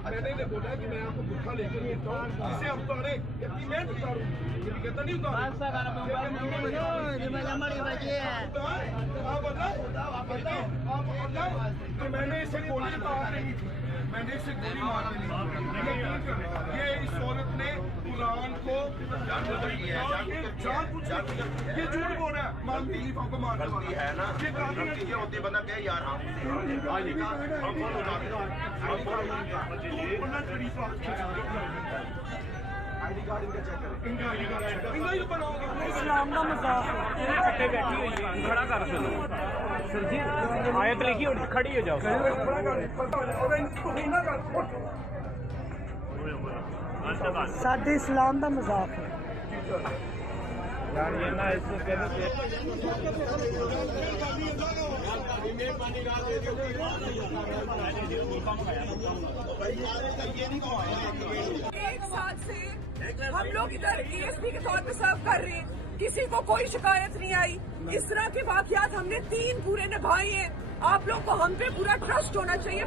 मैंने इन्हें बोला कि मैं आपको गुट्ठा लेकर देता हूँ, जिसे आप उतारे, इतनी मेहनत उतारूँ, ये भी कहता नहीं उतार। तो मैंने इसे गोली मार नहीं थी, मैंने इसे गोली मार दी। ये इस औरत ने कुरान को ये झूठ बोल रहा है, मानती ही पापा मारती है ना, ये गलती ये होती बंदा कहे यार हम इस्लाम का मजाक बैठी हुई है, खड़ा कर दो सर जी, आयत लिखी और खड़ी हो जाओ। साडे इस्लाम का मजाक है यार, ये ना इसको एक साथ से हम लोग इधर एएसपी के तौर पे सर्व कर रहे हैं, किसी को कोई शिकायत नहीं आई। इस तरह के वाकयात हमने 3 पूरे निभाए हैं। आप लोग को हम पे पूरा ट्रस्ट होना चाहिए।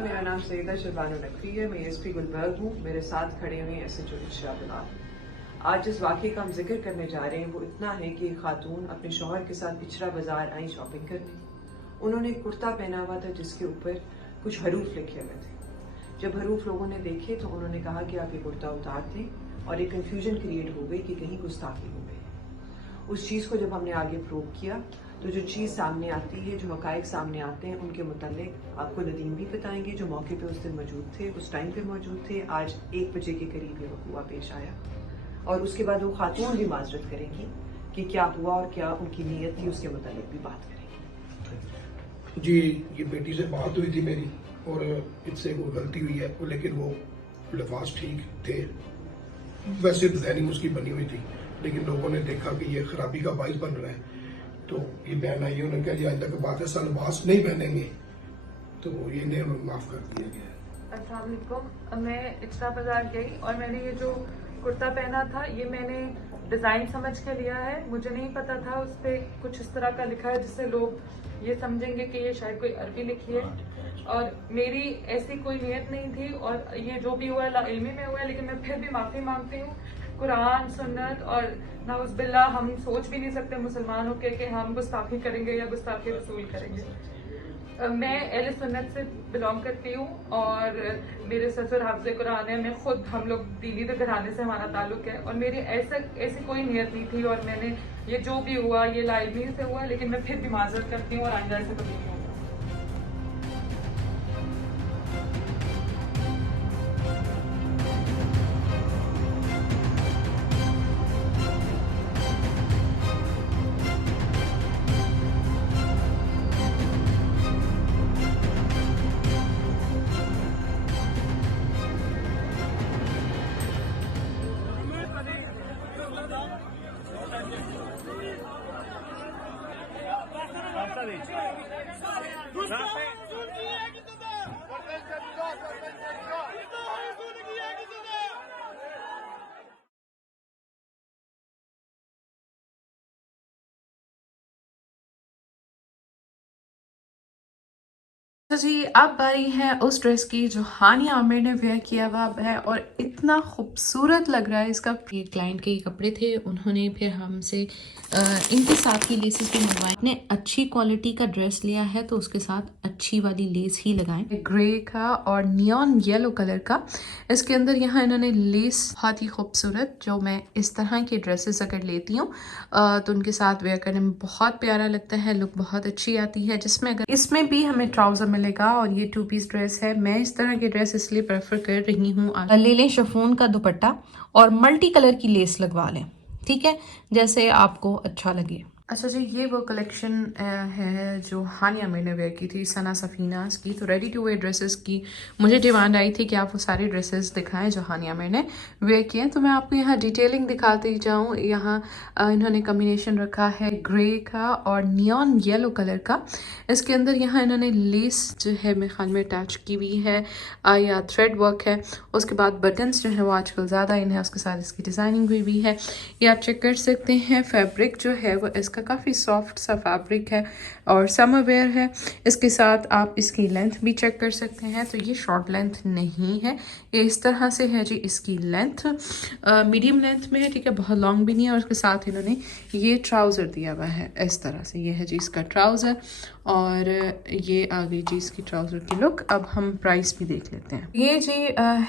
मेरा नाम सईदा शरबानो नकवी है, मैं एएसपी गुलबर्ग हूँ। मेरे साथ खड़े हुए SHO इशरा बिलाल। आज जिस वाक़े का हम जिक्र करने जा रहे हैं वो इतना है कि एक खातून अपने शौहर के साथ इचरा बाजार आई शॉपिंग करने। उन्होंने एक कुर्ता पहना हुआ था जिसके ऊपर कुछ हरूफ लिखे हुए थे। जब हरूफ लोगों ने देखे तो उन्होंने कहा कि आप ये कुर्ता उतार दें, और एक कन्फ्यूजन क्रिएट हो गई कि कहीं गुस्ताखी हो गई। उस चीज़ को जब हमने आगे प्रूव किया तो जो चीज़ सामने आती है, जो हक़ाइक़ सामने आते हैं, उनके मुतालिक आपको नदीम भी बताएंगे जो मौके पे उस दिन मौजूद थे, उस टाइम पे मौजूद थे। आज 1 बजे के करीब ये हुआ पेश आया, और उसके बाद वो खातून भी माजरत करेंगी कि क्या हुआ और क्या उनकी नीयत थी, उसके मुतालिक भी बात करेंगी। जी, ये बेटी से बात हुई थी मेरी, और इससे कोई गलती हुई है, लेकिन वो लफाज ठीक थे। वैसे डिजाइनिंग उसकी बनी हुई थी, लेकिन लोगों ने देखा कि ये खराबी का बाइस बन रहा है, तो ये बयान आई। उन्होंने कहा आइंदा की बात है, सा लिबास नहीं पहनेंगे, तो ये इन्हें माफ कर दिया गया। अस्सलाम वालेकुम। मैं इचरा बाजार गई और मैंने ये जो कुर्ता पहना था ये मैंने डिज़ाइन समझ के लिया है। मुझे नहीं पता था उस पर कुछ इस तरह का लिखा है जिससे लोग ये समझेंगे कि ये शायद कोई अरबी लिखी है, और मेरी ऐसी कोई नीयत नहीं थी। और ये जो भी हुआ ला इल्मी में हुआ है, लेकिन मैं फिर भी माफ़ी मांगती हूँ। कुरान, सुन्नत और नाउज़ बिल्लाह, हम सोच भी नहीं सकते मुसलमान होकर कि हम गुस्ताखी करेंगे या गुस्ताखी रसूल करेंगे। मैं अहले सुन्नत से बिलोंग करती हूँ और मेरे ससुर हाफ़िज़ कुरान है। मैं खुद, हम लोग दीनी के घराने से हमारा ताल्लुक है, और मेरी ऐसी कोई नीयत नहीं थी। और मैंने ये जो भी हुआ ये लाइमी से हुआ, लेकिन मैं फिर भी माजरत करती हूँ और आइंदा से कभी नहीं होगा। तो जी अब बारी है उस ड्रेस की जो हानिया आमिर ने वेयर किया हुआ है और इतना खूबसूरत लग रहा है इसका। ये क्लाइंट के कपड़े थे, उन्होंने फिर हमसे इनके साथ की लेसेस भी मंगवाई। ने अच्छी क्वालिटी का ड्रेस लिया है तो उसके साथ अच्छी वाली लेस ही लगाएं। ग्रे का और नियॉन येलो कलर का इसके अंदर यहाँ इन्होंने लेस बहुत ही खूबसूरत, जो मैं इस तरह के ड्रेसेस अगर लेती हूँ तो उनके साथ वेयर करने में बहुत प्यारा लगता है, लुक बहुत अच्छी आती है। जिसमें अगर इसमें भी हमें ट्राउजर मिलेगा और ये 2 पीस ड्रेस है। मैं इस तरह की ड्रेस इसलिए प्रेफर कर रही हूँ। ले लें शिफॉन का दुपट्टा और मल्टी कलर की लेस लगवा लें, ठीक है, जैसे आपको अच्छा लगे। अच्छा जी, ये वो कलेक्शन है जो हानिया आमिर ने वेयर की थी, सना सफीनास की। तो रेडी टू वेयर ड्रेसेस की मुझे डिमांड आई थी कि आप वो सारी ड्रेसेस दिखाएं जो हानिया आमिर ने वेयर किए हैं। तो मैं आपको यहाँ डिटेलिंग दिखाती जाऊँ। यहाँ इन्होंने कम्बिनेशन रखा है ग्रे का और नियॉन येलो कलर का। इसके अंदर यहाँ इन्होंने लेस जो है मेरे ख्याल में अटैच की हुई है या थ्रेड वर्क है। उसके बाद बटन्स जो है वो आजकल ज़्यादा इन है, उसके साथ इसकी डिज़ाइनिंग हुई भी है। ये आप चेक कर सकते हैं। फैब्रिक जो है वो इसका काफ़ी सॉफ्ट सा फैब्रिक है और समर वेयर है। इसके साथ आप इसकी लेंथ भी चेक कर सकते हैं। तो ये शॉर्ट लेंथ नहीं है, ये इस तरह से है जी। इसकी लेंथ मीडियम लेंथ में है, ठीक है, बहुत लॉन्ग भी नहीं है। और उसके साथ इन्होंने ये ट्राउज़र दिया हुआ है इस तरह से। ये है जी इसका ट्राउज़र और ये आ गई जी इसकी ट्राउज़र की लुक। अब हम प्राइस भी देख लेते हैं। ये जी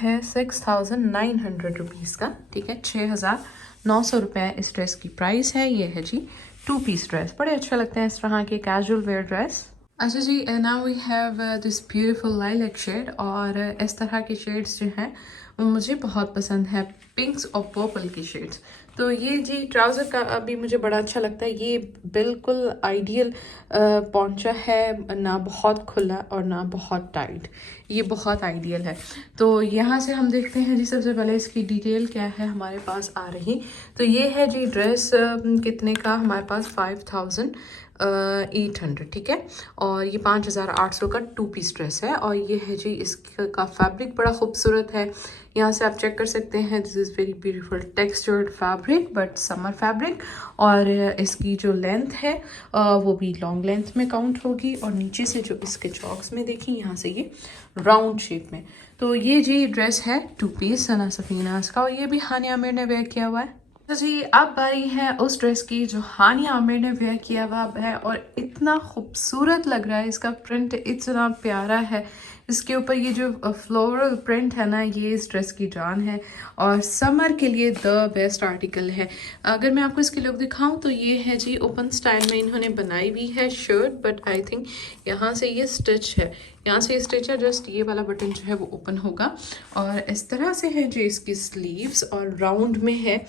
है 6900 रुपीज़ का, ठीक है, 6900 रुपये इस ड्रेस की प्राइस है। ये है जी 2 पीस ड्रेस, बड़े अच्छे लगते हैं इस तरह के कैजुअल वेयर ड्रेस। अच्छा जी, now we have this beautiful lilac shade और इस तरह के शेड्स जो हैं वो मुझे बहुत पसंद है, पिंक्स और पर्पल की शेड्स। तो ये जी ट्राउज़र का अभी मुझे बड़ा अच्छा लगता है। ये बिल्कुल आइडियल पौंचा है, ना बहुत खुला और ना बहुत टाइट, ये बहुत आइडियल है। तो यहाँ से हम देखते हैं जी सबसे पहले इसकी डिटेल क्या है हमारे पास आ रही। तो ये है जी ड्रेस कितने का हमारे पास 5800, ठीक है, और ये 5800 का 2 पीस ड्रेस है। और ये है जी इसका फैब्रिक बड़ा खूबसूरत है। यहाँ से आप चेक कर सकते हैं, this is very beautiful textured fabric but summer fabric. और इसकी जो लेंथ है वो भी लॉन्ग लेंथ में काउंट होगी। और नीचे से जो इसके चॉक्स में देखिए यहाँ से ये राउंड शेप में। तो ये जी ड्रेस है 2 पीस सना सफीनास का और ये भी हानिया आमिर ने वेयर किया हुआ है। तो जी अब बारी है उस ड्रेस की जो हानिया आमिर ने वेयर किया हुआ है और इतना खूबसूरत लग रहा है। इसका प्रिंट इतना प्यारा है, इसके ऊपर ये जो फ्लोरल प्रिंट है ना, ये इस ड्रेस की जान है और समर के लिए द बेस्ट आर्टिकल है। अगर मैं आपको इसकी लुक दिखाऊं तो ये है जी ओपन स्टाइल में इन्होंने बनाई हुई है शर्ट, बट आई थिंक यहाँ से ये स्टिच है, यहाँ से ये स्टिच है, जस्ट ये वाला बटन जो है वो ओपन होगा। और इस तरह से है जो इसकी स्लीव्स और राउंड में है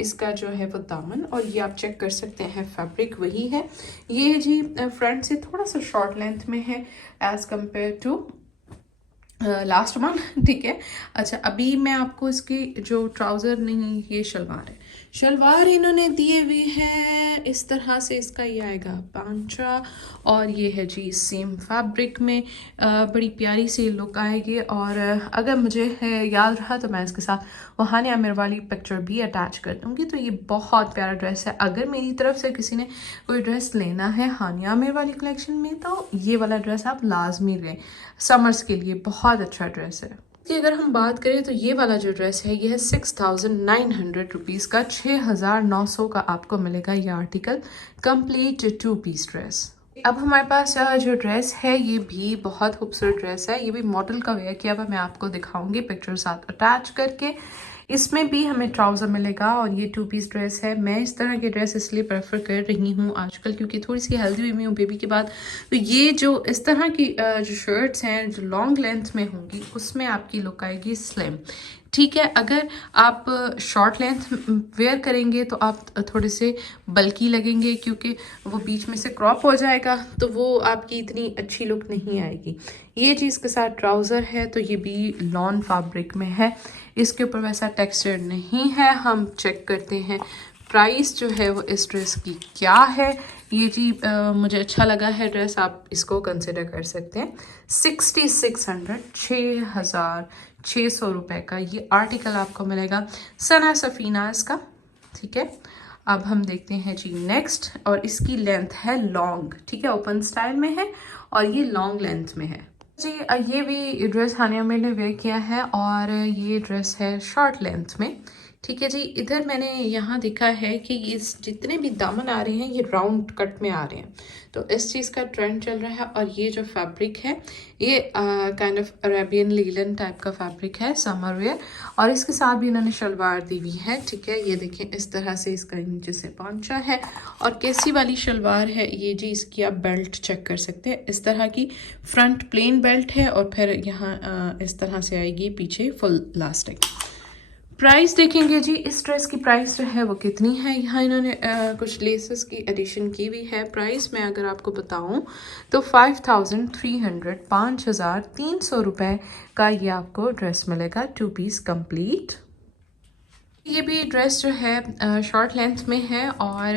इसका जो है वो दामन। और ये आप चेक कर सकते हैं फैब्रिक वही है। ये जी फ्रंट से थोड़ा सा शॉर्ट लेंथ में है as compare to last one, ठीक है। अच्छा, अभी मैं आपको इसकी जो ट्राउज़र नहीं, ये शलवार है, शलवार इन्होंने दिए हुई है इस तरह से। इसका ये आएगा पांचा और ये है जी सेम फैब्रिक में, बड़ी प्यारी सी लुक आएगी। और अगर मुझे याद रहा तो मैं इसके साथ वो हानिया आमिर वाली पिक्चर भी अटैच कर दूँगी। तो ये बहुत प्यारा ड्रेस है। अगर मेरी तरफ से किसी ने कोई ड्रेस लेना है हानिया आमिर वाली कलेक्शन में तो ये वाला ड्रेस आप लाजमी लें, समर्स के लिए बहुत अच्छा ड्रेस है। कि अगर हम बात करें तो ये वाला जो ड्रेस है ये है 6900 रुपीज़ का, 6900 का आपको मिलेगा ये आर्टिकल कंप्लीट 2 पीस ड्रेस। अब हमारे पास जो ड्रेस है ये भी बहुत खूबसूरत ड्रेस है। ये भी मॉडल का वेयर किया हुआ, मैं आपको दिखाऊंगी पिक्चर साथ अटैच करके। इसमें भी हमें ट्राउज़र मिलेगा और ये 2 पीस ड्रेस है। मैं इस तरह की ड्रेस इसलिए प्रेफर कर रही हूँ आजकल क्योंकि थोड़ी सी हेल्दी हुई हूँ बेबी के बाद। तो ये जो इस तरह की जो शर्ट्स हैं जो लॉन्ग लेंथ में होंगी उसमें आपकी लुक आएगी स्लिम, ठीक है। अगर आप शॉर्ट लेंथ वेयर करेंगे तो आप थोड़े से बल्की लगेंगे क्योंकि वो बीच में से क्रॉप हो जाएगा, तो वो आपकी इतनी अच्छी लुक नहीं आएगी। ये चीज़ के साथ ट्राउज़र है तो ये भी लॉन फैब्रिक में है, इसके ऊपर वैसा टेक्सचर नहीं है। हम चेक करते हैं प्राइस जो है वो इस ड्रेस की क्या है। ये जी मुझे अच्छा लगा है ड्रेस, आप इसको कंसिडर कर सकते हैं। 6600 रुपये का ये आर्टिकल आपको मिलेगा सना सफीनास का, ठीक है। अब हम देखते हैं जी नेक्स्ट, और इसकी लेंथ है लॉन्ग, ठीक है, ओपन स्टाइल में है और ये लॉन्ग लेंथ में है जी। ये भी ड्रेस हानिया आमिर ने वेयर किया है और ये ड्रेस है शॉर्ट लेंथ में, ठीक है जी। इधर मैंने यहाँ देखा है कि ये जितने भी दामन आ रहे हैं ये राउंड कट में आ रहे हैं, तो इस चीज़ का ट्रेंड चल रहा है। और ये जो फैब्रिक है ये kind of Arabian linen type का फैब्रिक है, समर वेयर। और इसके साथ भी इन्होंने शलवार दी हुई है, ठीक है। ये देखें इस तरह से इसका नीचे से पांचा है और कैसी वाली शलवार है ये जी, इसकी आप बेल्ट चेक कर सकते हैं। इस तरह की फ्रंट प्लेन बेल्ट है और फिर यहाँ इस तरह से आएगी पीछे फुल लास्टिक। प्राइस देखेंगे जी, इस ड्रेस की प्राइस जो है वो कितनी है। यहाँ इन्होंने कुछ लेसेस की एडिशन की हुई है। प्राइस मैं अगर आपको बताऊं तो 5300 5300 रुपये का ये आपको ड्रेस मिलेगा 2 पीस कंप्लीट। ये भी ड्रेस जो है शॉर्ट लेंथ में है और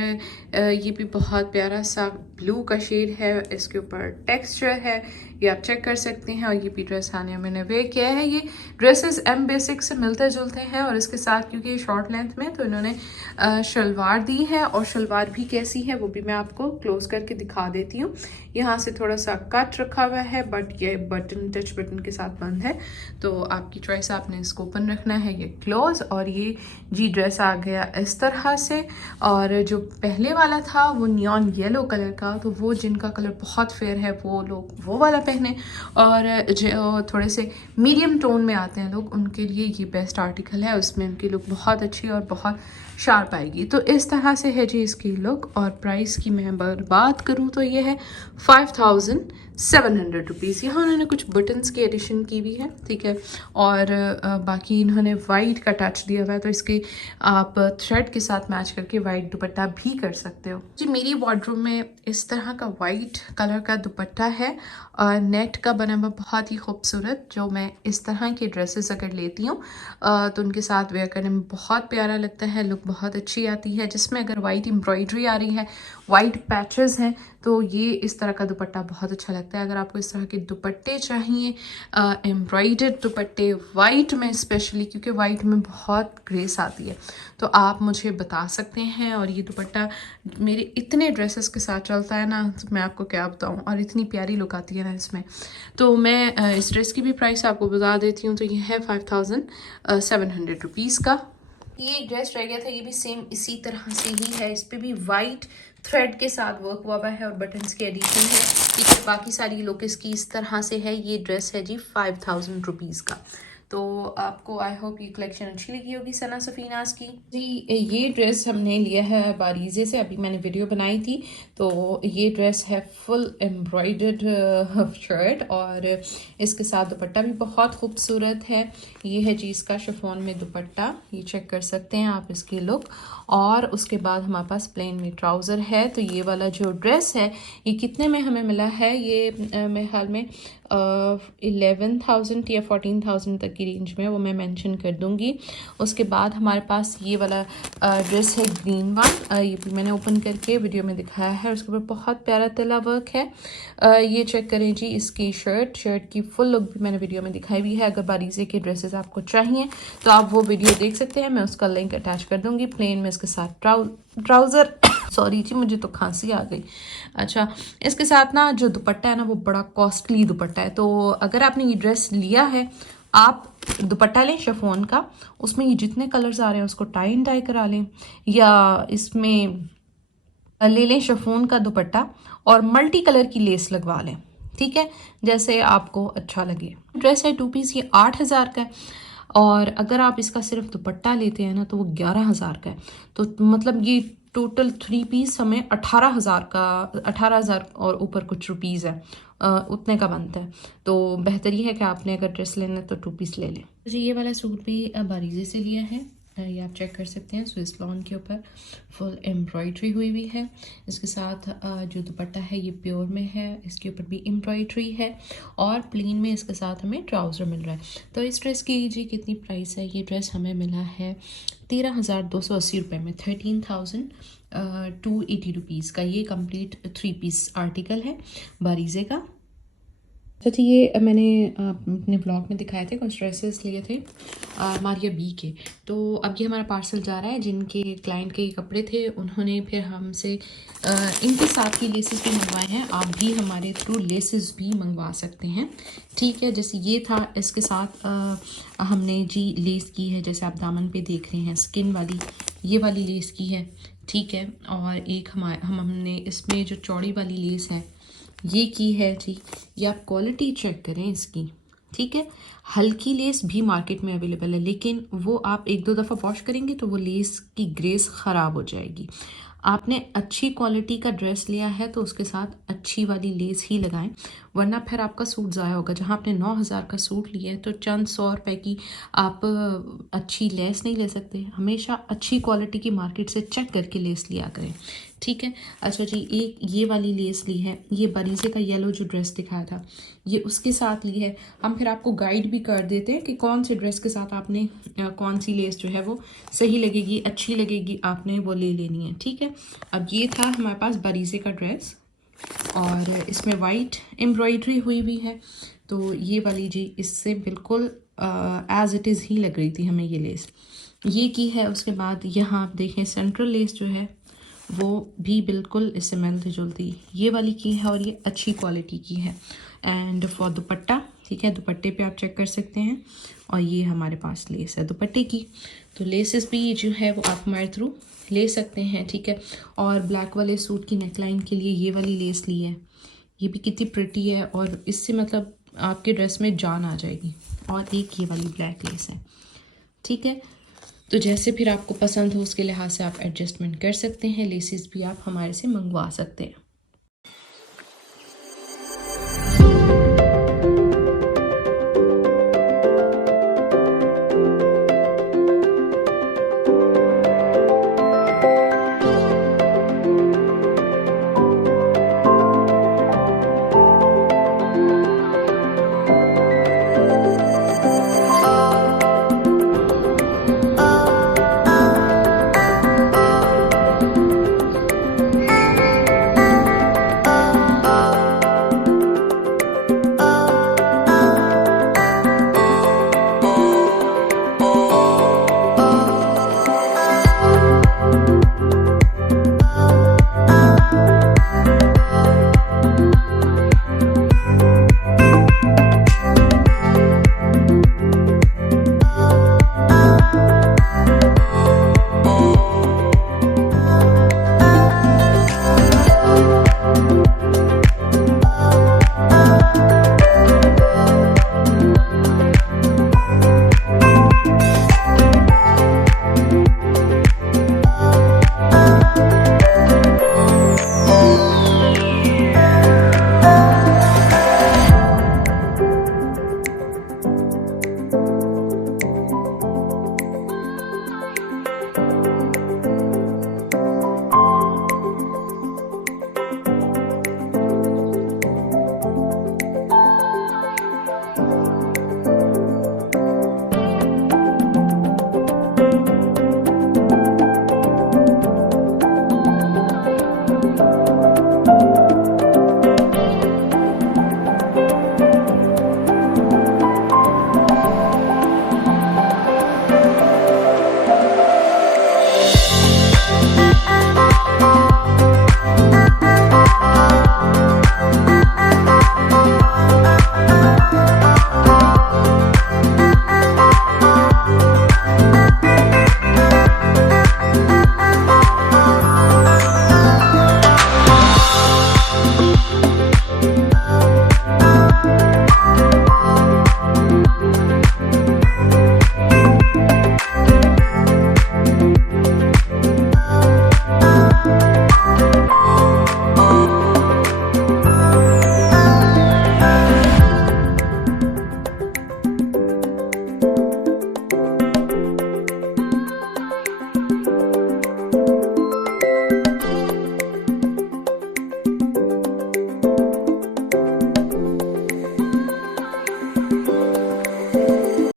ये भी बहुत प्यारा सा ब्लू का शेड है। इसके ऊपर टेक्सचर है, ये आप चेक कर सकते हैं। और ये भी ड्रेस हानिया मैंने वेयर किया है। ये ड्रेसेस एम बेसिक से मिलते जुलते हैं और इसके साथ क्योंकि ये शॉर्ट लेंथ में तो इन्होंने शलवार दी है और शलवार भी कैसी है वो भी मैं आपको क्लोज करके दिखा देती हूँ। यहाँ से थोड़ा सा कट रखा हुआ है बट ये बटन टच बटन के साथ बंद है, तो आपकी चॉइस, आपने इसको ओपन रखना है, ये क्लोज। और ये जी ड्रेस आ गया इस तरह से। और जो पहले वाला था वो नियॉन येलो कलर का, तो वो जिनका कलर बहुत फेयर है वो लोग वो वाला पहने, और जो थोड़े से मीडियम टोन में आते हैं लोग उनके लिए ये बेस्ट आर्टिकल है। उसमें उनकी लुक बहुत अच्छी और बहुत शार्प आएगी। तो इस तरह से है जी इसकी लुक। और प्राइस की मैं बात करूँ तो ये है 5700 रुपीज़। यहाँ उन्होंने कुछ बटन्स की एडिशन की हुई है, ठीक है। और बाकी इन्होंने वाइट का टच दिया हुआ है, तो इसके आप थ्रेड के साथ मैच करके वाइट दुपट्टा भी कर सकते हो जी। मेरी वार्डरोब में इस तरह का वाइट कलर का दुपट्टा है और नेट का बना हुआ बहुत ही खूबसूरत, जो मैं इस तरह के ड्रेसेस अगर लेती हूँ तो उनके साथ वेयर करने में बहुत प्यारा लगता है, लुक बहुत अच्छी आती है। जिसमें अगर वाइट एम्ब्रॉयडरी आ रही है, वाइट पैचेस हैं, तो ये इस तरह का दुपट्टा बहुत अच्छा लगता है। अगर आपको इस तरह के दुपट्टे चाहिए, एम्ब्रॉयडर्ड दुपट्टे वाइट में स्पेशली, क्योंकि वाइट में बहुत ग्रेस आती है, तो आप मुझे बता सकते हैं। और ये दुपट्टा मेरे इतने ड्रेसेस के साथ चलता है ना, तो मैं आपको क्या बताऊं, और इतनी प्यारी लुक आती है ना इसमें। तो मैं इस ड्रेस की भी प्राइस आपको बता देती हूँ। तो ये है 5700 रुपीज़ का। ये एक ड्रेस रह गया था, ये भी सेम इसी तरह से ही है। इस पे भी वाइट थ्रेड के साथ वर्क हुआ है और बटन्स की एडिशन है, ठीक है। बाकी सारी लुक इसकी इस तरह से है। ये ड्रेस है जी 5000 रुपीज़ का। तो आपको आई होप ये कलेक्शन अच्छी लगी होगी सना सफीनाज की जी। ये ड्रेस हमने लिया है बारीज़े से, अभी मैंने वीडियो बनाई थी। तो ये ड्रेस है फुल एम्ब्रॉयडर्ड शर्ट और इसके साथ दुपट्टा भी बहुत खूबसूरत है। ये है जी इसका शिफॉन में दुपट्टा, ये चेक कर सकते हैं आप इसकी लुक। और उसके बाद हमारे पास प्लेन में ट्राउज़र है। तो ये वाला जो ड्रेस है ये कितने में हमें मिला है, ये मेरे ख्याल में 11,000 या 14,000 तक की रेंज में, वो मैं मेंशन कर दूंगी। उसके बाद हमारे पास ये वाला ड्रेस है ग्रीन वन, ये भी मैंने ओपन करके वीडियो में दिखाया है। उसके ऊपर बहुत प्यारा तिला वर्क है। ये चेक करें जी इसकी शर्ट की फुल लुक भी मैंने वीडियो में दिखाई हुई है। अगर बारीज़े के ड्रेसेस आपको चाहिए तो आप वो वीडियो देख सकते हैं, मैं उसका लिंक अटैच कर दूंगी। प्लेन में इसके साथ ट्राउज़र सॉरी जी मुझे तो खांसी आ गई। अच्छा, इसके साथ ना जो दुपट्टा है ना वो बड़ा कॉस्टली दुपट्टा है। तो अगर आपने ये ड्रेस लिया है, आप दुपट्टा लें शिफॉन का, उसमें ये जितने कलर्स आ रहे हैं उसको टाई एंड डाई करा लें, या इसमें ले लें शिफॉन का दुपट्टा और मल्टी कलर की लेस लगवा लें, ठीक है, जैसे आपको अच्छा लगे। ड्रेस है 2 पीस, ये 8000 का है। और अगर आप इसका सिर्फ दुपट्टा लेते हैं ना तो वो 11,000 का है। तो मतलब ये टोटल 3 पीस हमें 18,000 और ऊपर कुछ रुपीज़ है, उतने का बनता है। तो बेहतर ये है कि आपने अगर ड्रेस लेना है तो 2 पीस ले लें जी। ये वाला सूट भी बारीज़े से लिया है, ये आप चेक कर सकते हैं। स्विस लॉन के ऊपर फुल एम्ब्रॉयडरी हुई हुई है। इसके साथ जो दुपट्टा है ये प्योर में है, इसके ऊपर भी एम्ब्रॉयडरी है और प्लेन में इसके साथ हमें ट्राउज़र मिल रहा है। तो इस ड्रेस की जी कितनी प्राइस है, ये ड्रेस हमें मिला है 13,280 रुपये में, 13,280 रुपीज़ का। ये कंप्लीट 3 पीस आर्टिकल है बारीज़े का। अच्छा, ये मैंने अपने ब्लॉग में दिखाए थे, कुछ ड्रेसेस लिए थे मारिया बी के। तो अब ये हमारा पार्सल जा रहा है। जिनके क्लाइंट के कपड़े थे उन्होंने फिर हमसे इनके साथ की लेसेस भी मंगवाए हैं। आप भी हमारे थ्रू लेसेस भी मंगवा सकते हैं, ठीक है। जैसे ये था, इसके साथ हमने जी लेस की है, जैसे आप दामन पे देख रहे हैं स्किन वाली, ये वाली लेस की है, ठीक है। और एक हमने इसमें जो चौड़ी वाली लेस है ये की है जी। ये आप क्वालिटी चेक करें इसकी, ठीक है। हल्की लेस भी मार्केट में अवेलेबल है, लेकिन वो आप 1-2 दफ़ा वॉश करेंगे तो वो लेस की ग्रेस ख़राब हो जाएगी। आपने अच्छी क्वालिटी का ड्रेस लिया है तो उसके साथ अच्छी वाली लेस ही लगाएं, वरना फिर आपका सूट ज़ाया होगा। जहाँ आपने 9,000 का सूट लिया है तो चंद 100 रुपए की आप अच्छी लेस नहीं ले सकते। हमेशा अच्छी क्वालिटी की मार्केट से चेक करके लेस लिया करें, ठीक है। अच्छा जी, एक ये वाली लेस ली है, ये बरीज़े का येलो जो ड्रेस दिखाया था ये उसके साथ ली है। हम फिर आपको गाइड भी कर देते हैं कि कौन से ड्रेस के साथ आपने कौन सी लेस जो है वो सही लगेगी, अच्छी लगेगी, आपने वो ले लेनी है, ठीक है। अब ये था हमारे पास बरीज़े का ड्रेस और इसमें वाइट एम्ब्रॉयडरी हुई हुई है, तो ये वाली जी इससे बिल्कुल एज इट इज़ ही लग रही थी हमें ये लेस, ये की है। उसके बाद यहाँ आप देखें सेंट्रल लेस जो है वो भी बिल्कुल इससे मिलती जुलती ये वाली की है और ये अच्छी क्वालिटी की है। एंड फॉर दुपट्टा, ठीक है, दुपट्टे पे आप चेक कर सकते हैं और ये हमारे पास लेस है दुपट्टे की। तो लेसेस भी जो है वो आप हमारे थ्रू ले सकते हैं, ठीक है। और ब्लैक वाले सूट की नेकलाइन के लिए ये वाली लेस ली है, ये भी कितनी प्रिटी है और इससे मतलब आपके ड्रेस में जान आ जाएगी। और एक ये वाली ब्लैक लेस है, ठीक है। तो जैसे फिर आपको पसंद हो उसके लिहाज से आप एडजस्टमेंट कर सकते हैं। लेसेस भी आप हमारे से मंगवा सकते हैं।